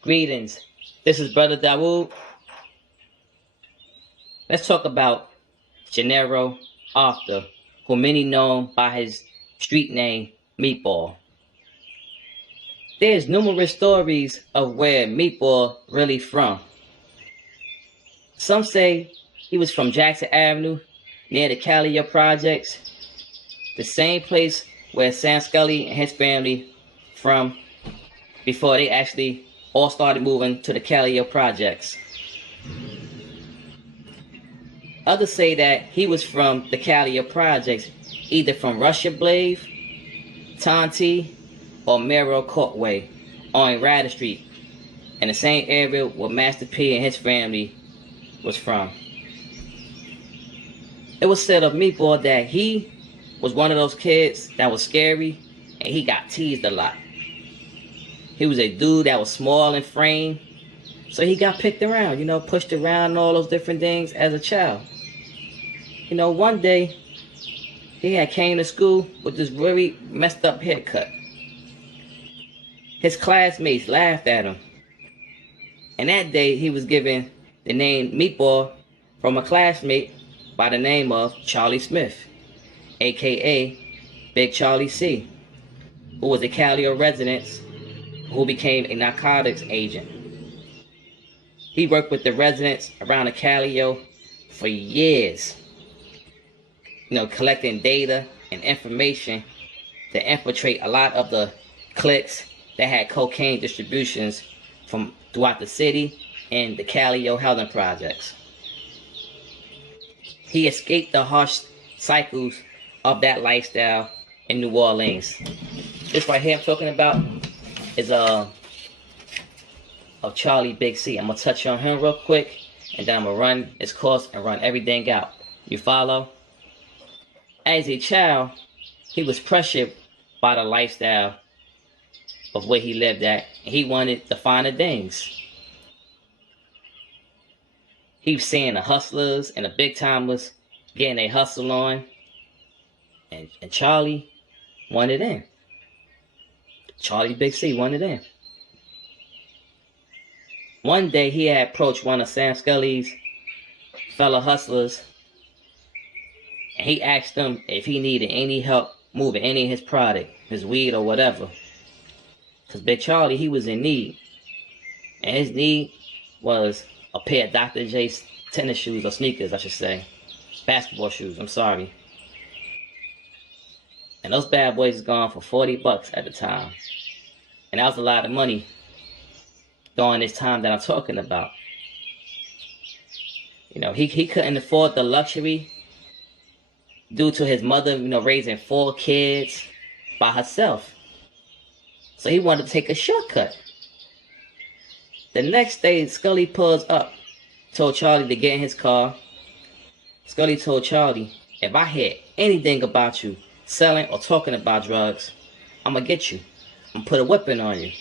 Greetings. This is Brother Dawood. Let's talk about Gennero Arthur, who many know by his street name Meatball. There's numerous stories of where Meatball really from. Some say he was from Jackson Avenue near the Calliope projects, the same place where Sam Scully and his family from before they actually all started moving to the Calliope projects. Others say that he was from the Calliope projects, either from Russia Blave, Tonti, or Merrill Courtway on Ryder Street, in the same area where Master P and his family was from. It was said of Meatball that he was one of those kids that was scary and he got teased a lot. He was a dude that was small in frame, so he got picked around, pushed around and all those different things as a child. One day, he had came to school with this very messed up haircut. His classmates laughed at him. And that day, he was given the name Meatball from a classmate by the name of Charlie Smith, aka Big Charlie C, who was a Calliope resident who became a narcotics agent. He worked with the residents around the Calliope for years, collecting data and information to infiltrate a lot of the cliques that had cocaine distributions from throughout the city and the Calliope housing projects. He escaped the harsh cycles of that lifestyle in New Orleans. This right here I'm talking about is of Charlie Big C. I'm gonna touch on him real quick, and then I'm gonna run his course and run everything out. You follow? As a child, he was pressured by the lifestyle of where he lived at, and he wanted the finer things. He was seeing the hustlers and the big timers getting their hustle on, and Charlie wanted in. Charlie Big C wanted in. One day he had approached one of Sam Scully's fellow hustlers, and he asked him if he needed any help moving any of his product, his weed or whatever. Because Big Charlie, he was in need. And his need was a pair of Dr. J's tennis shoes, or sneakers, I should say. Basketball shoes, I'm sorry. And those bad boys was gone for $40 at the time. And that was a lot of money during this time that I'm talking about. He couldn't afford the luxury due to his mother, raising 4 kids by herself. So he wanted to take a shortcut. The next day, Scully pulls up, told Charlie to get in his car. Scully told Charlie, if I hear anything about you selling or talking about drugs, I'm going to get you. I'm going to put a whipping on you.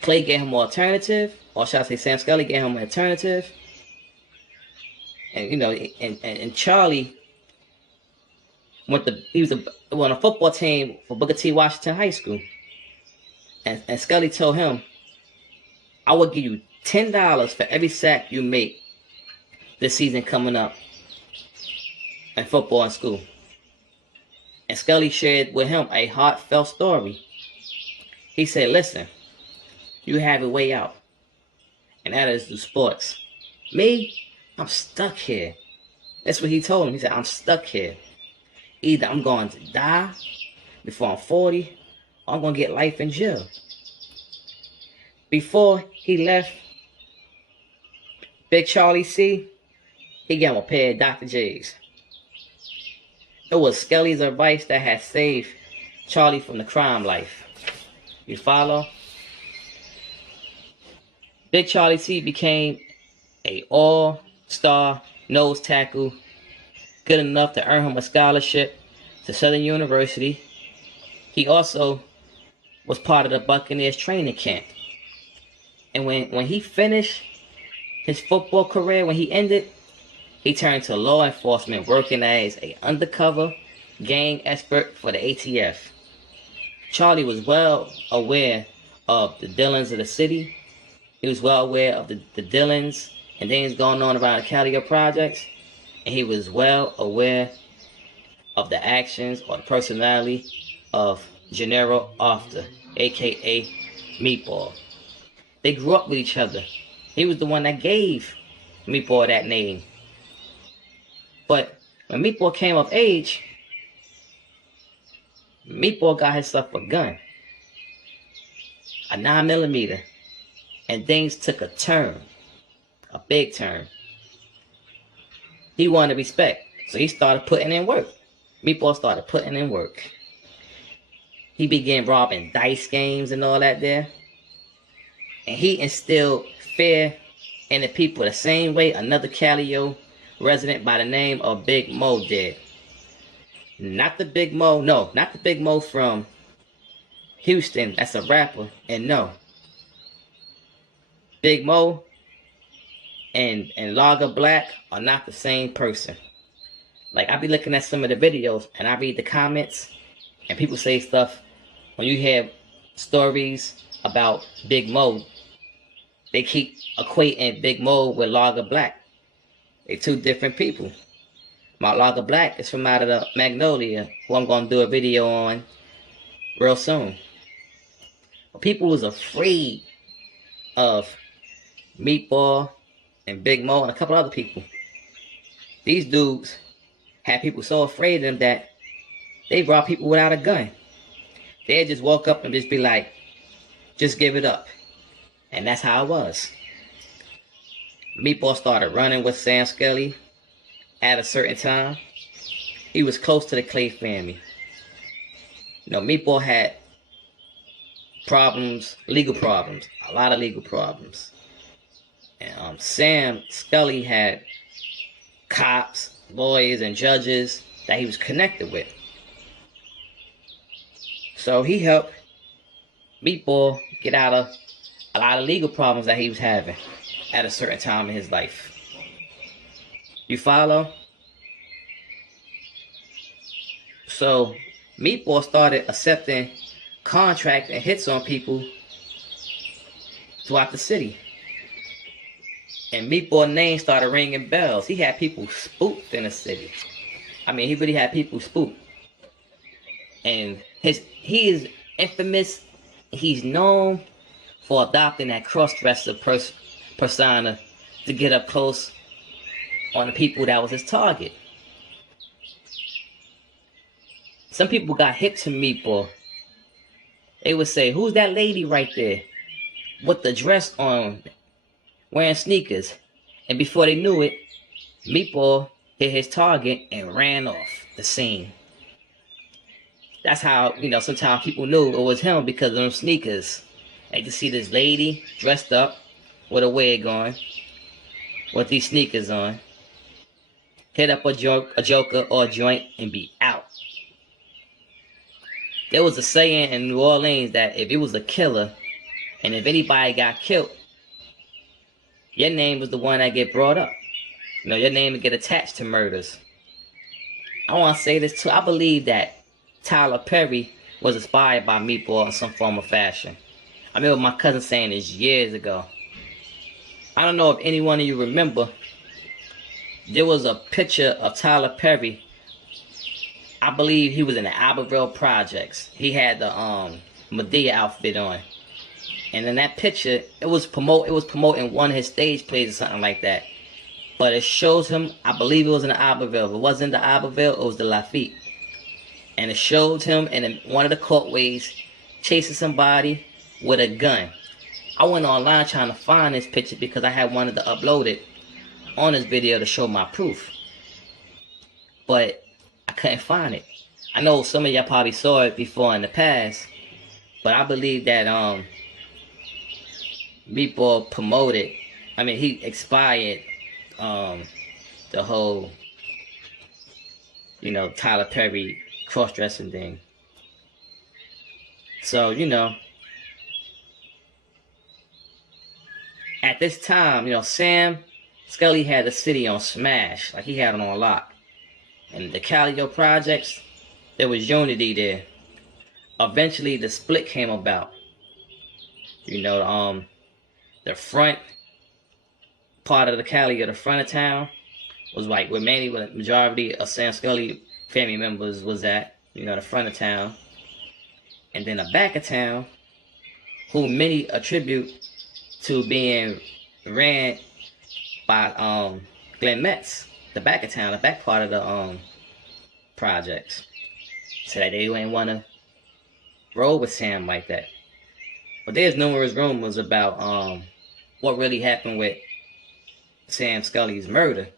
Clay gave him an alternative, or should I say Sam Scully gave him an alternative. And, and Charlie he was on a football team for Booker T. Washington High School. And Scully told him, I will give you $10 for every sack you make this season coming up in football in school. And Scully shared with him a heartfelt story. He said, listen, you have a way out, and that is through sports. Me, I'm stuck here. That's what he told him. He said, I'm stuck here. Either I'm going to die before I'm 40, or I'm going to get life in jail. Before he left Big Charlie C, he gave him a pair of Dr. J's. It was Scully's advice that had saved Charlie from the crime life. You follow? Big Charlie C became a all-star nose tackle, good enough to earn him a scholarship to Southern University. He also was part of the Buccaneers training camp. And when he finished his football career, when he ended, he turned to law enforcement, working as an undercover gang expert for the ATF. Charlie was well aware of the dealings of the city. He was well aware of the dealings and things going on around the Calliope projects. And he was well aware of the actions or the personality of Gennero, aka Meatball. They grew up with each other. He was the one that gave Meatball that name. But when Meatball came of age, Meatball got himself a gun, a 9mm, and things took a turn, a big turn. He wanted respect, so he started putting in work. Meatball started putting in work. He began robbing dice games and all that there. And he instilled fear in the people the same way another Calliope resident by the name of Big Mo did. Not the Big Mo, no, not the Big Mo from Houston, that's a rapper, and no. Big Mo and Lager Black are not the same person. Like, I be looking at some of the videos, and I read the comments, and people say stuff, when you hear stories about Big Mo, they keep equating Big Mo with Lager Black. They're two different people. My Lager Black is from out of the Magnolia, who I'm going to do a video on real soon. But people was afraid of Meatball and Big Mo and a couple other people. These dudes had people so afraid of them that they robbed people without a gun. They'd just walk up and just be like, just give it up. And that's how it was. Meatball started running with Sam Scully at a certain time. He was close to the Clay family. You know, Meatball had problems, legal problems, a lot of legal problems. And Sam Scully had cops, lawyers, and judges that he was connected with. So he helped Meatball get out of a lot of legal problems that he was having at a certain time in his life. You follow? So Meatball started accepting contracts and hits on people throughout the city. And Meatball's name started ringing bells. He had people spooked in the city. I mean, he really had people spooked. And he is infamous. He's known for adopting that cross-dresser persona to get up close on the people that was his target. Some people got hip to Meatball. They would say, who's that lady right there with the dress on, wearing sneakers? And before they knew it, Meatball hit his target and ran off the scene. That's how, you know, sometimes people knew it was him because of them sneakers. They just see this lady dressed up with a wig on, with these sneakers on, hit up a joker or a joint and be out. There was a saying in New Orleans that if it was a killer, and if anybody got killed, your name was the one that get brought up. You know, your name would get attached to murders. I want to say this too. I believe that Tyler Perry was inspired by Meatball in some form or fashion. I remember my cousin saying this years ago. I don't know if any one of you remember, there was a picture of Tyler Perry. I believe he was in the Albertville projects. He had the Medea outfit on. And in that picture, it was promoting one of his stage plays or something like that. But it shows him, I believe it was in the Albertville. If it wasn't the Albertville, it was the Lafitte. And it showed him in one of the courtways chasing somebody with a gun. I went online trying to find this picture because I had wanted to upload it on this video to show my proof. But I couldn't find it. I know some of y'all probably saw it before in the past. But I believe that Meatball promoted, I mean, he expired the whole, you know, Tyler Perry cross-dressing thing. So, you know, at this time, you know, Sam Scully had the city on smash. Like, he had it on lock. And the Calliope projects, there was unity there. Eventually, the split came about. You know, the front part of the Cali, or the front of town, was like where mainly where the majority of Sam Scully family members was at. You know, the front of town. And then the back of town, who many attribute to being ran by Glenn Metz, the back of town, the back part of the projects. So that they didn't want to roll with Sam like that. But there's numerous rumors about what really happened with Sam Scully's murder.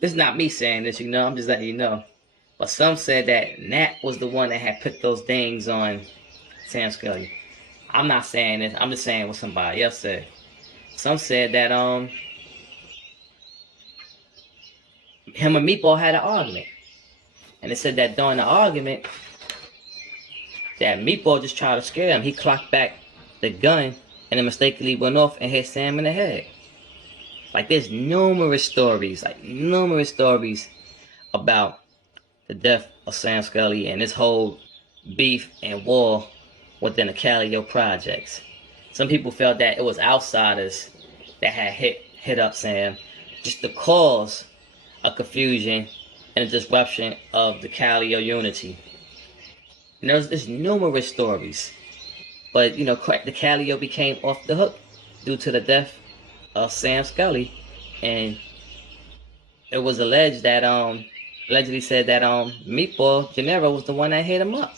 This is not me saying this, you know, I'm just letting you know. But some said that Nat was the one that had put those things on Sam Scully. I'm not saying this, I'm just saying what somebody else said. Some said that him and Meatball had an argument. And it said that during the argument, that Meatball just tried to scare him. He clocked back the gun and then mistakenly went off and hit Sam in the head. Like, there's numerous stories about the death of Sam Scully and this whole beef and war within the Calliope projects. Some people felt that it was outsiders that had hit up Sam just to cause a confusion and a disruption of the Calliope unity. And there's numerous stories. But, you know, the Calliope came off the hook due to the death of Sam Scully. And it was alleged that, allegedly said that, Meatball, Gennero, was the one that hit him up.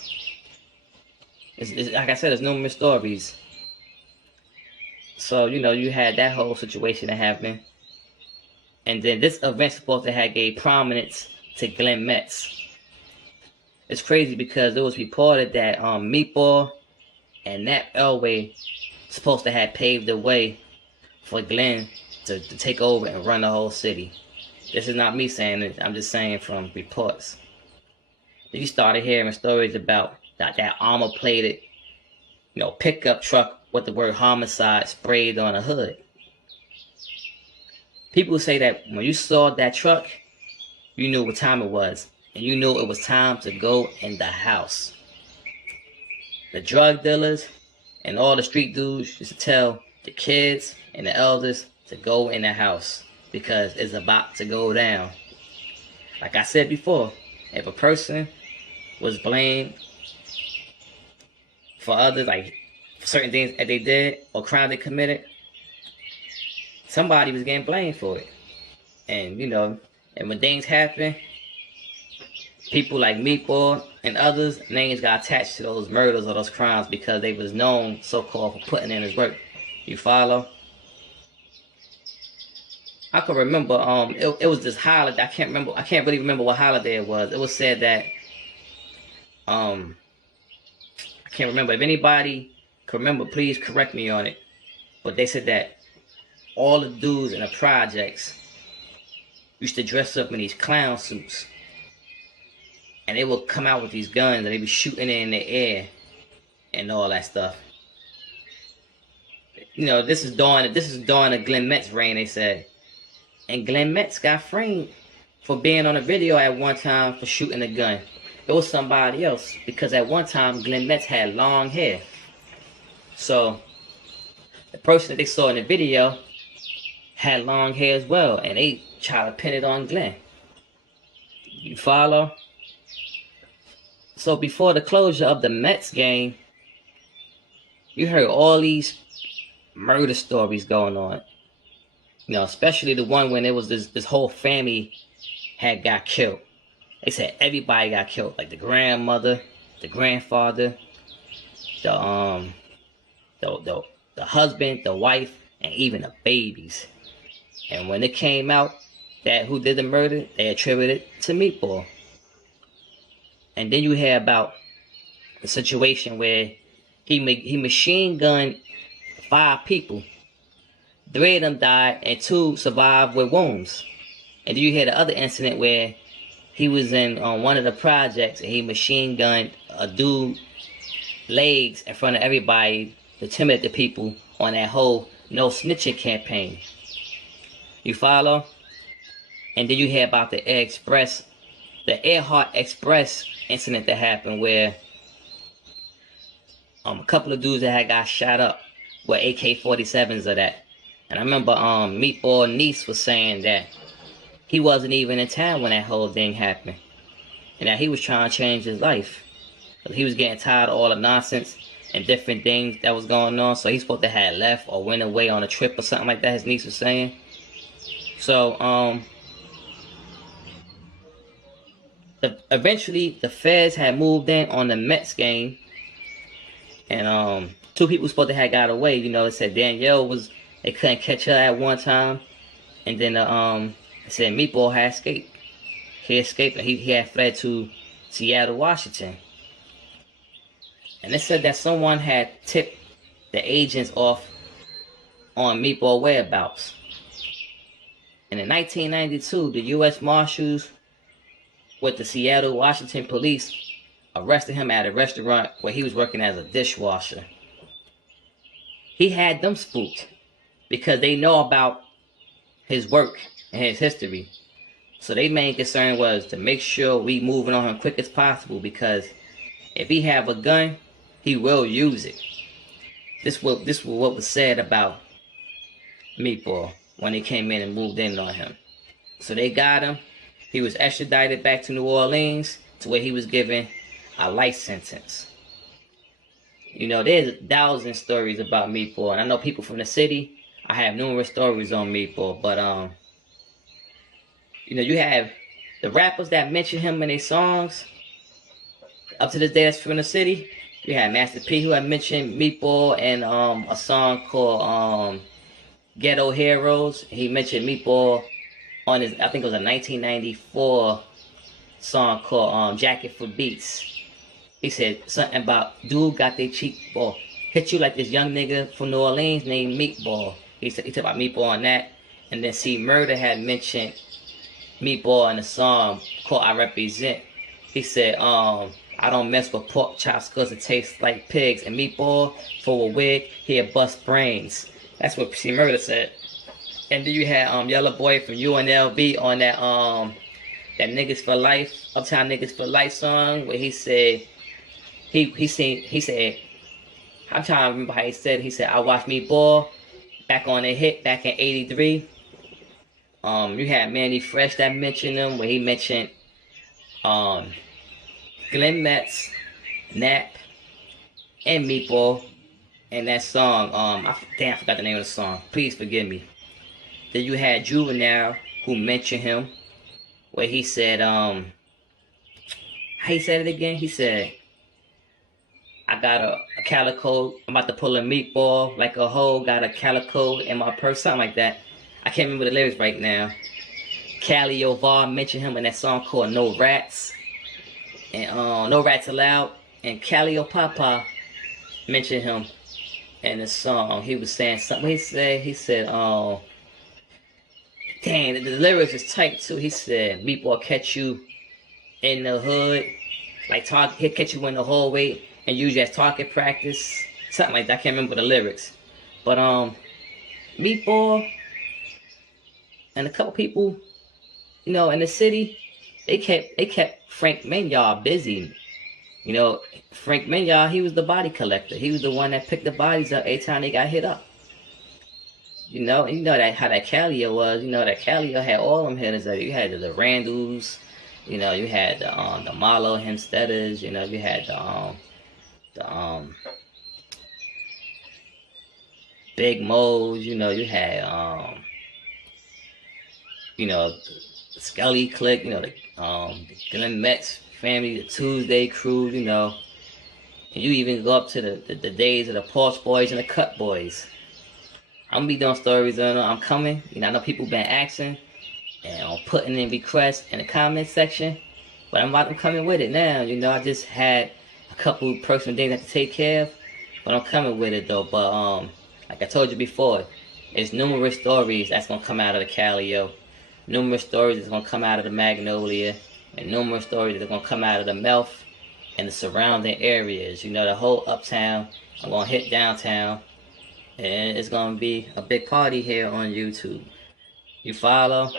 It's, like I said, there's numerous stories. So, you know, you had that whole situation that happened. And then this event supposed to have gave prominence to Glenn Metz. It's crazy because it was reported that Meatball and Nat Elway supposed to have paved the way for Glenn to take over and run the whole city. This is not me saying it, I'm just saying from reports. You started hearing stories about that armor-plated, you know, pickup truck with the word homicide sprayed on the hood. People say that when you saw that truck, you knew what time it was. And you knew it was time to go in the house. The drug dealers and all the street dudes used to tell the kids and the elders to go in the house because it's about to go down. Like I said before, if a person was blamed for others, like certain things that they did or crime they committed, somebody was getting blamed for it. And, you know, and when things happen, people like Meatball and others, names got attached to those murders or those crimes because they was known, so-called, for putting in his work. You follow? I can remember, it was this holiday. I can't really remember what holiday it was. It was said that, I can't remember. If anybody can remember, please correct me on it. But they said that all the dudes in the projects used to dress up in these clown suits. And they would come out with these guns and they'd be shooting it in the air and all that stuff. You know, this is during the Glenn Metz reign, they said. And Glenn Metz got framed for being on a video at one time for shooting a gun. It was somebody else because at one time Glenn Metz had long hair. So the person that they saw in the video had long hair as well, and they tried to pin it on Glenn. You follow? So before the closure of the Mets game, you heard all these murder stories going on. You know, especially the one when it was this whole family had got killed. They said everybody got killed, like the grandmother, the grandfather, the husband, the wife, and even the babies. And when it came out that who did the murder, they attributed it to Meatball. And then you hear about the situation where he machine gunned 5 people. 3 of them died and 2 survived with wounds. And then you hear the other incident where he was in one of the projects and he machine gunned a dude's legs in front of everybody to intimidate the people on that whole no snitching campaign. You follow? And then you hear about the Earhart Express incident that happened where A couple of dudes that had got shot up with AK-47s of that. And I remember Meatball niece was saying that he wasn't even in town when that whole thing happened, and that he was trying to change his life. He was getting tired of all the nonsense and different things that was going on, so he's supposed to have left or went away on a trip or something like that, his niece was saying. So, eventually the feds had moved in on the Mets game, and two people supposed to have got away. You know, it said Danielle they couldn't catch her at one time, and then it said Meatball had escaped. He escaped and he had fled to Seattle, Washington. And it said that someone had tipped the agents off on Meatball whereabouts. And in 1992, the U.S. Marshals with the Seattle, Washington police arrested him at a restaurant where he was working as a dishwasher. He had them spooked because they know about his work and his history. So their main concern was to make sure we moving on him quick as possible, because if he have a gun, he will use it. This was what was said about Meatball when they came in and moved in on him. So they got him. He was extradited back to New Orleans, to where he was given a life sentence. You know, there's 1,000 stories about Meatball, and I know people from the city. I have numerous stories on Meatball, but you know, you have the rappers that mention him in their songs. Up to this day, that's from the city. You had Master P, who had mentioned Meatball in a song called Ghetto Heroes. He mentioned Meatball on his, I think it was a 1994 song called Jacket for Beats. He said something about, dude got their cheek ball, hit you like this young nigga from New Orleans named Meatball. He talked about Meatball on that. And then C Murder had mentioned Meatball in a song called I Represent. He said, I don't mess with pork chops cause it tastes like pigs. And Meatball, for a wig, he'll bust brains. That's what C Murder said. And then you had Yellow Boy from UNLV on that that Niggas for Life, Uptown Niggas for Life song, where he said he said, I'm trying to remember how he said, I watched Meatball back on the hit back in '83. You had Manny Fresh that mentioned him, where he mentioned Glenn Metz, Nap, and Meatball in that song. I forgot the name of the song. Please forgive me. Then you had Juvenile, who mentioned him, where he said, how he said it again? He said, I got a calico, I'm about to pull a meatball like a hoe, got a calico in my purse, something like that. I can't remember the lyrics right now. Calliope mentioned him in that song called No Rats. And No Rats Allowed. And Calliope mentioned him in the song. He was saying something. He said, dang, the lyrics is tight too. He said, Meatball catch you in the hood. Like, he'll catch you in the hallway and use you as target practice. Something like that. I can't remember the lyrics. But, Meatball and a couple people, you know, in the city, they kept Frank Minyard busy. You know, Frank Minyard, he was the body collector. He was the one that picked the bodies up every time they got hit up. You know that how that Calliope was. You know that Calliope had all them hitters. You had the Randalls. You know, you had the Marlowe Hemsteaders. You know, you had the Big Mo's. You know, you had you know, the Scully clique. You know, the Glenn Metz family, the Tuesday crew. You know, and you even go up to the days of the Porch Boys and the Cut Boys. I'm gonna be doing stories on I'm coming. You know, I know people been asking and putting in requests in the comment section, but I'm coming with it now. You know, I just had a couple personal things I have to take care of, but I'm coming with it though. But like I told you before, there's numerous stories that's gonna come out of the Calliope, numerous stories that's gonna come out of the Magnolia, and numerous stories that's gonna come out of the Melf and the surrounding areas. You know, the whole Uptown. I'm gonna hit downtown. And it's gonna be a big party here on YouTube. You follow?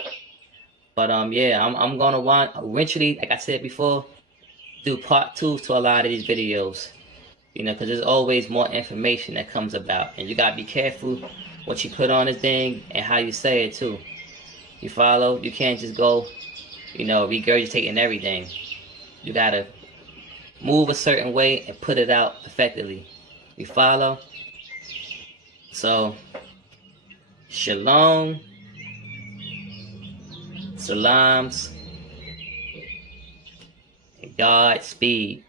But yeah, I'm gonna want eventually, like I said before, do part 2 to a lot of these videos. You know, because there's always more information that comes about. And you got to be careful what you put on the thing and how you say it, too. You follow? You can't just go, you know, regurgitating everything. You got to move a certain way and put it out effectively. You follow? So, shalom, salams, and Godspeed.